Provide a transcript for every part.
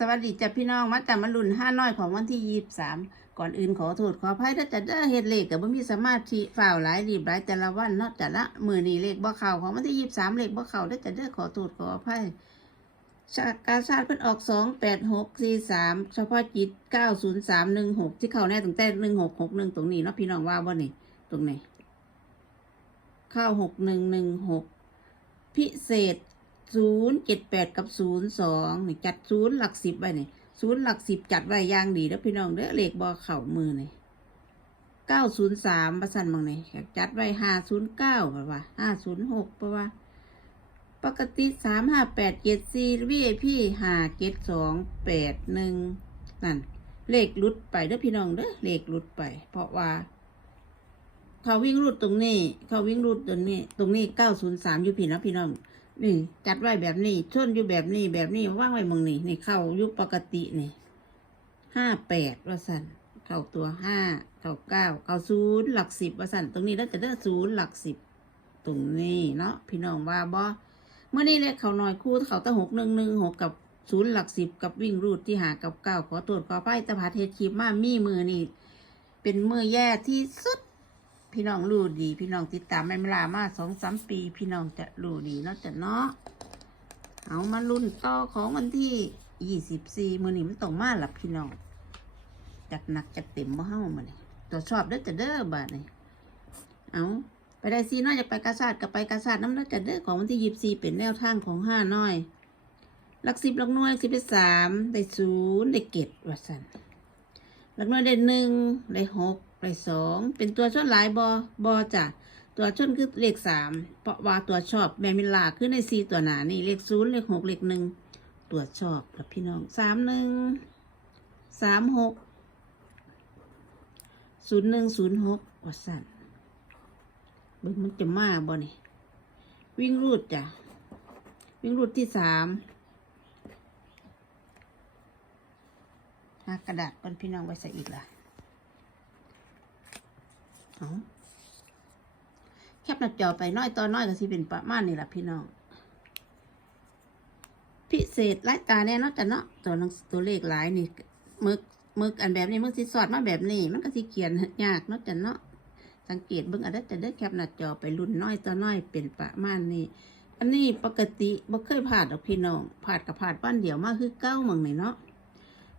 สวัสดีจ้ะพี่น้องมาจากมารุ่นห้าน้อยของวันที่ยี่สิบสามก่อนอื่นขอโทษขออภัยถ้าจะเด้อเฮ็ดเลขกับบ่มีสมาธิฝ่าวหลายรีบหลายแต่ละวันนาะแต่ละมือนี่เลขบ่เข้าของวันที่ยี่สิบสามเลขบ่เข้าได้อจะเด้อขอโทษขออภัยชาการชาติเพิ่นออกสองแปดหกสี่สามเฉพาะจิตเก้าศูนย์สามหนึ่งหกที่เข้าแน่ตั้งแต่หนึ่งหกหกหนึ่งตรงนี้เนาะพี่น้องว่าบ่นี่ตรงไหนเข้าหกหนึ่งหนึ่งหกพิเศษ ศูนย์เจ็ดแปดกับศูนย์สองนี่จัดศูนย์หลักสิบไว้นี่ศูนย์หลักสิบจัดไว้อย่างดีแล้วพี่น้องเด้อเลขบอเข่ามือนี่เก้าศูนย์สามประสันบางนี่จัดไว้ห้าศูนย์เก้าแปลว่าห้าศูนย์หกแปลว่า ปกติสามห้าแปดเจ็ดสี่วีไอพี่ห้าเจ็ดสองแปดหนึ่งนั่น เลขหลุดไปเด้อพี่น้องเด้อเลขหลุดไป เพราะว่าเขาวิ่งรูดตรงนี้ เขาวิ่งรูดตรงนี้ ตรงนี้เก้าศูนย์สามอยู่พี่นะพี่น้อง นี่ จัดไว้แบบนี้ชนอยู่แบบนี้แบบนี้ว่างไว้มองนี่นี่เข้ายุปกตินี่ห้าแปดว่าสันเข้าตัวห้าเข้าเก้าเข้าศูนย์หลักสิบว่าสันตรงนี้แล้วจะได้ศูนย์หลักสิบตรงนี้เนาะพี่น้องว่าบ่เมื่อนี้เลขเขาหน่อยคู่เขาตั้งหกหนึ่งหนึ่งหกกับศูนย์หลักสิบกับวิ่งรูดที่หากับเก้าขอตรวจขอไปตะพัดเทคลิปมามีมือนี่เป็นมือแย่ที่สุด พี่น้องรู้ดี พี่น้องติดตามแม่เวลามาสองสามปี พี่น้องจะรู้ดีเนาะจะเนาะเอามารุ่นต่อของวันที่ยี่สิบสี่มือนี้มันต้องมาหลับพี่น้องจัดหนักจัดเต็มบ่เฮ้ามาเนี่ยตัวชอบเด้อจะเด้อบาทนี่เอาไปได้ซีน้อยจะไปกาซาดกับไปกาซาดน้ำเด้อจะเด้อของวันที่ยี่สิบสี่เป็นแนวทางของห้าน้อยหลักสิบหลักหน่วยสิบได้สามได้ศูนย์ได้เกตว่าสันหลักน้อยได้หนึ่งได้หก ได้สองเป็นตัวชนหลายบอบอจ้ะตัวชนคือเลขสามเพราะว่าตัวชอบแม่มิลาคือในสี่ตัวหนานี่เลขศูนย์เลขหกเลขหนึ่งตัวชอบกับพี่น้องสามหนึ่งสามหกศูนย์หนึ่งศูนย์หกว่าสั่นเบิ่งมันจะมาบ่นี่วิ่งรูดจ้ะวิ่งรูดที่สามหากระดาษก่อนพี่น้องไว้ใส่อีกล่ะ เอาแคบหน้าจอไปน้อยต่อน้อยก็สิเป็นประมาณนี่แหละพี่น้อง พิเศษไล่ตาแน่นอนจ้ะเนาะตัวนังตัวเลขหลายนี่มึกมึกอันแบบนี้มึกสิสอดมาแบบนี้ มันก็สิเขียนยากเนาะจ้ะเนาะสังเกตเบิ่งอันนั้นจะได้แคบหน้าจอไปรุ่นน้อยต่อน้อยเป็นประมาณนี้อันนี้ปกติบ่เคยผ่านดอกพี่น้องผ่านกับผ่านบ้านเดียวมากคือเก้าเมืองนี่เนาะ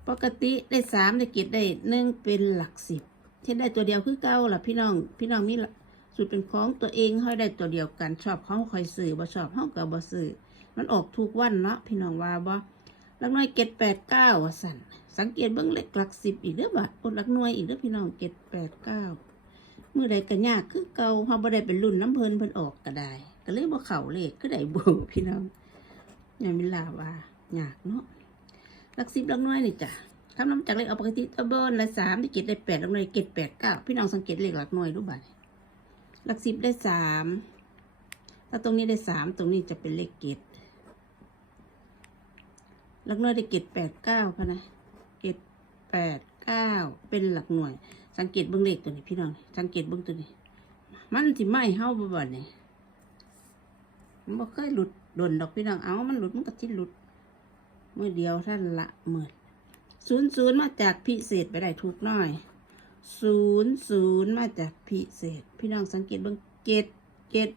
ปกติได้สามได้เกตได้หนึ่งเป็นหลักสิบ ที่ได้ตัวเดียวคือเก้าล่ะพี่น้อง พี่น้องมีสูตรเป็นของตัวเองห้ได้ตัวเดียวกันชอบของคอยสื่อบ่ชอบห้องกับบ่สื่อมันออกทุกวันเนาะพี่น้องว่าบ่ลักน้อยเกตแปดเก้าสั่นสังเกตเบื้องเล็กหลักสิบอีกเด้อบัดอดลักน่วยอีกเด้อพี่น้องเกตแปดเก้าเมื่อใดก็ยากคือเก่าเฮาบ่ได้เป็นรุ่นน้ำเพลินเพิ่นออกก็ได้ ก็เลยบ่เข้าเลขก็ได้บ่พี่น้องยังมีลาว่ายากเนาะหลักสิบหลักน่วยนี่จ้ะ ทำน้ำจากเลขเอาปกติตัวเบิ้ลละสามได้เจ็ดได้แปดลักหน่วยเจ็ดแปดเก้าพี่น้องสังเกตเลขหลักหน่วยรู้บ่าหลักสิบได้สามถ้าตรงนี้ได้สามตรงนี้จะเป็นเลขเจ็ดหลักหน่วยได้เจ็ดแปดเก้าพะนะเจ็ดแปดเก้าเป็นหลักหน่วย สังเกตเบื้องเลขตัวนี้พี่น้องสังเกตเบื้องตัวนี้ มันที่ไม่เฮาบ่บ่เนี่ยมันบ่เคยหลุดโดนดอกพี่น้องเอามันหลุดมันก็ที่หลุดเมื่อเดียวท่านละเมื่อ ศูนย์ศูนย์มาจากพิเศษไปได้ถูกหน่อยศูนย์ศูนย์มาจากพิเศษ พี่น้องสังเกตเบื้องเจ็ดเจ็ด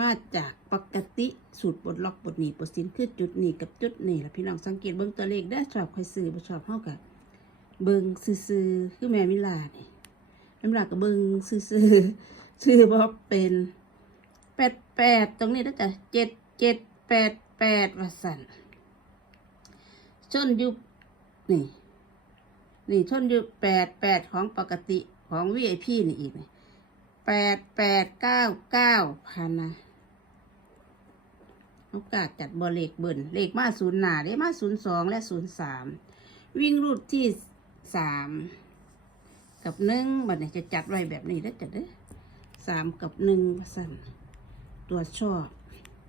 มาจากปกติสูตรบทล็อกบทหนีบทสินคือจุดหนีกับจุดหนีแล้วพี่น้องสังเกตเบื้องตัวเลขได้ชอบใครซื้อบ่ชอบเท่ากับเบิ้งซื้อคือแม่มิลาเนี่ยแม่มิลากับเบิ้งซื้อซื้อบ่เป็นแปดแปดตรงนี้แล้วจ้ะเจ็ดเจ็ดแปดแปดว่าสั่นชนอยู่ นี่ นี่ชนอยู่แปดแปดของปกติของวีไอพีนี่อีกแปดแปดเก้าเก้าพันนะโอกาสจัดบอเลขเบิ่นเลขมาศูนย์หนาได้มาศูนย์สองและศูนย์สามวิ่งรูดที่สามกับหนึ่งบัดนี้จะจัดไว้แบบนี้ได้จัดเด้สามกับหนึ่งสั่นตัวชอบ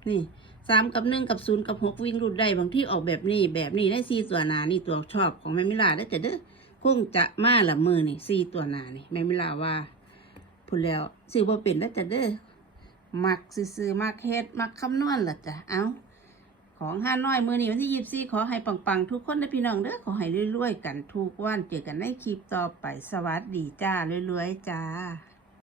นี่ สามกับหนึ่งกับศูนย์กับหกวิ่งรูดได้บางที่ออกแบบนี้แบบนี้ได้สี่ตัวหนานี่ตัวชอบของแม่มิลาได้แต่เด้อคงจะมาละมือนี่สี่ตัวหนานี่แม่มิลาว่าพูดแล้วซื้อบ่เป็นได้แต่เด้อมักซื้อมักเฮ็ดมักคำนวณละจ้ะเอาของห้าน้อยมือนี้วันที่ยี่สี่ขอให้ปังๆ ทุกคนนะพี่น้องเด้อขอให้รวยๆกันทุกวันเจอกันในคลิปต่อไปสวัสดีจ้ารวยๆจ้า